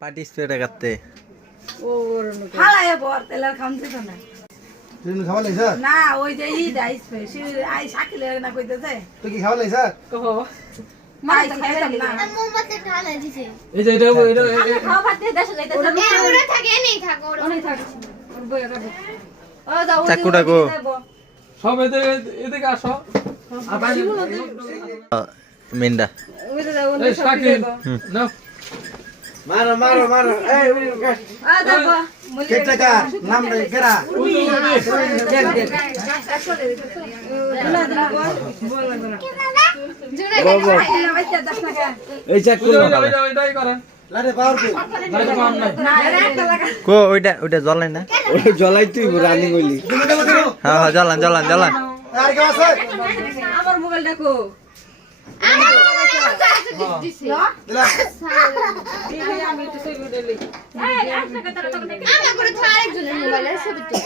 participate করতে না ওই যে ই ডাইসবে আই শাকিলে না কইতেছে তুই কি খাওয়া লাইছা মাই খাইতাম না মোমবাতি ঢালা দিছে এই যে এটা খাওয়া ভাত দিয়ে দেশে যাইতেছে ওরে থাকে নেই থাকো ওরে থাকে ওর বই রাখো ও দাও চাকুটা গো সব এদিকে আসো মেন্ডা ওই দাও এই শাকিল না মারো মারো মারো এই আ দেখো কেটে কা নাম রে কেরা এই চেক করো এটাই করে লাড়ে পাওয়ারফুল লাইট পাম নাই কো ওইটা জ্বলাই না ওই জ্বলাই তুই রানিং হইলি হ্যাঁ হ্যাঁ জ্বলান আর কেউ আছে আমার মোবাইল দেখো দিলা আমি তো সেই ভিডিও লই এই আরেকটা কথা তো দেখি আমি করে তো আরেকজনের মোবাইলে ছবি তো